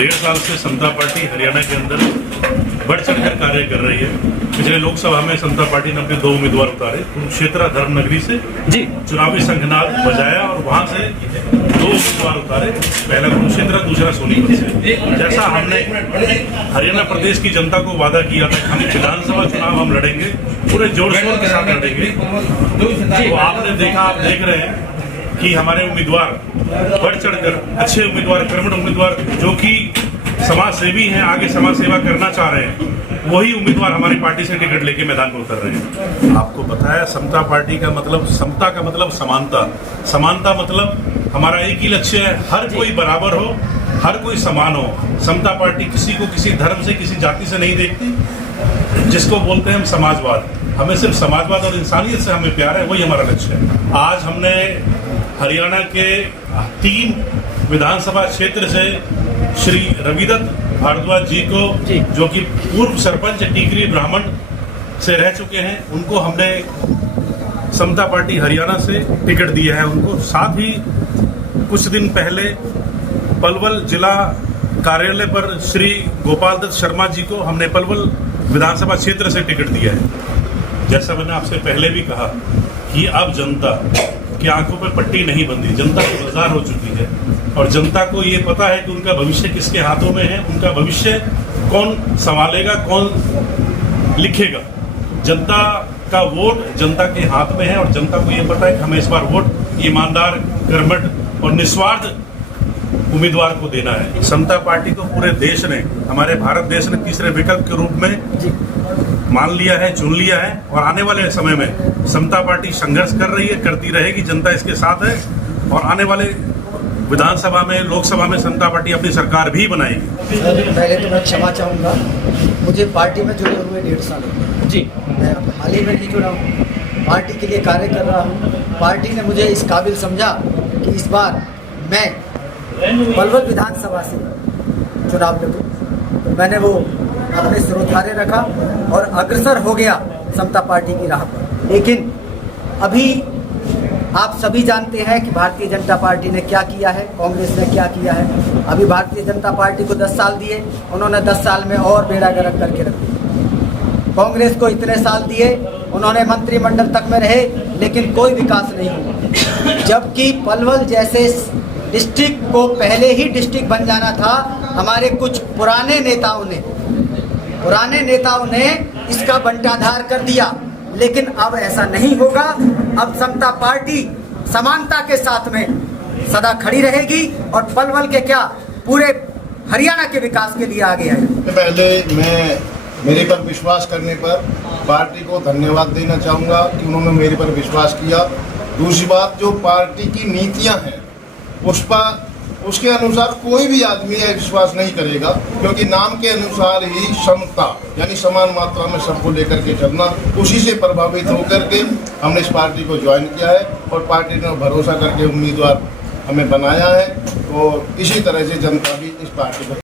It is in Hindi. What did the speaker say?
1.5 साल से समता पार्टी हरियाणा के अंदर बढ़ चढ़कर कार्य कर रही है। पिछले लोकसभा में समता पार्टी ने अपने 2 उम्मीदवार उतारे, कुरुक्षेत्र धर्मनगरी से जी चुनावी संघनाद बजाया और वहां से 2 उम्मीदवार उतारे, पहला कुरुक्षेत्र, दूसरा सोनीपत से। जैसा हमने हरियाणा प्रदेश की जनता को वादा किया था, हम विधानसभा चुनाव हम लड़ेंगे, पूरे जोर शोर के साथ लड़ेंगे। तो आपने देखा, आप देख रहे हैं कि हमारे उम्मीदवार बढ़ चढ़कर, अच्छे उम्मीदवार, कर्मठ उम्मीदवार जो कि समाज सेवी हैं, आगे समाज सेवा करना चाह रहे हैं, वही उम्मीदवार हमारी पार्टी से टिकट लेके मैदान में उतर रहे हैं। आपको बताया समता पार्टी का मतलब, समता का मतलब समानता, समानता मतलब हमारा एक ही लक्ष्य है, हर कोई बराबर हो, हर कोई समान हो। समता पार्टी किसी को किसी धर्म से, किसी जाति से नहीं देखती, जिसको बोलते हैं हम समाजवाद। हमें सिर्फ समाजवाद और इंसानियत से हमें प्यार है, वही हमारा लक्ष्य है। आज हमने हरियाणा के 3 विधानसभा क्षेत्र से श्री रविदत्त भारद्वाज जी को, जो कि पूर्व सरपंच टीकरी ब्राह्मण से रह चुके हैं, उनको हमने समता पार्टी हरियाणा से टिकट दिया है उनको। साथ ही कुछ दिन पहले पलवल जिला कार्यालय पर श्री गोपाल दत्त शर्मा जी को हमने पलवल विधानसभा क्षेत्र से टिकट दिया है। जैसा मैंने आपसे पहले भी कहा कि अब जनता की आंखों पर पट्टी नहीं बंधी, जनता की बाजार हो चुकी है और जनता को ये पता है कि उनका भविष्य किसके हाथों में है, उनका भविष्य कौन संभालेगा, कौन लिखेगा। जनता का वोट जनता के हाथ में है और जनता को ये पता है कि हमें इस बार वोट ईमानदार, कर्मठ और निस्वार्थ उम्मीदवार को देना है। समता पार्टी को पूरे देश ने, हमारे भारत देश ने तीसरे विकल्प के रूप में मान लिया है, चुन लिया है और आने वाले समय में समता पार्टी संघर्ष कर रही है, करती रहेगी, जनता इसके साथ है और आने वाले विधानसभा में, लोकसभा में समता पार्टी अपनी सरकार भी बनाएगी। पहले तो मैं क्षमा चाहूँगा, मुझे पार्टी में जुड़े हुए 1.5 साल हो गए जी। मैं हाल ही में नहीं जुड़ा हूँ, पार्टी के लिए कार्य कर रहा हूँ। पार्टी ने मुझे इस काबिल समझा कि इस बार मैं पलवल विधानसभा से चुनाव लड़ूं, तो मैंने वो अपने सिरोधार्य रखा और अग्रसर हो गया समता पार्टी की राह पर। लेकिन अभी आप सभी जानते हैं कि भारतीय जनता पार्टी ने क्या किया है, कांग्रेस ने क्या किया है। अभी भारतीय जनता पार्टी को 10 साल दिए, उन्होंने 10 साल में और बेड़ा गर्क करके रख दिया। कांग्रेस को इतने साल दिए, उन्होंने मंत्रिमंडल तक में रहे, लेकिन कोई विकास नहीं हुआ। जबकि पलवल जैसे डिस्ट्रिक्ट को पहले ही डिस्ट्रिक्ट बन जाना था, हमारे कुछ पुराने नेताओं ने इसका बंटाधार कर दिया। लेकिन अब ऐसा नहीं होगा। अब समता पार्टी समानता के साथ में सदा खड़ी रहेगी और पलवल के क्या, पूरे हरियाणा के विकास के लिए आगे आएगी। पहले मैं मेरे पर विश्वास करने पर पार्टी को धन्यवाद देना चाहूँगा कि उन्होंने मेरे पर विश्वास किया। दूसरी बात, जो पार्टी की नीतियाँ हैं उसके अनुसार कोई भी आदमी विश्वास नहीं करेगा, क्योंकि नाम के अनुसार ही समता यानी समान मात्रा में सबको लेकर के चलना, उसी से प्रभावित होकर के हमने इस पार्टी को ज्वाइन किया है और पार्टी ने भरोसा करके उम्मीदवार हमें बनाया है। तो इसी तरह से जनता भी इस पार्टी को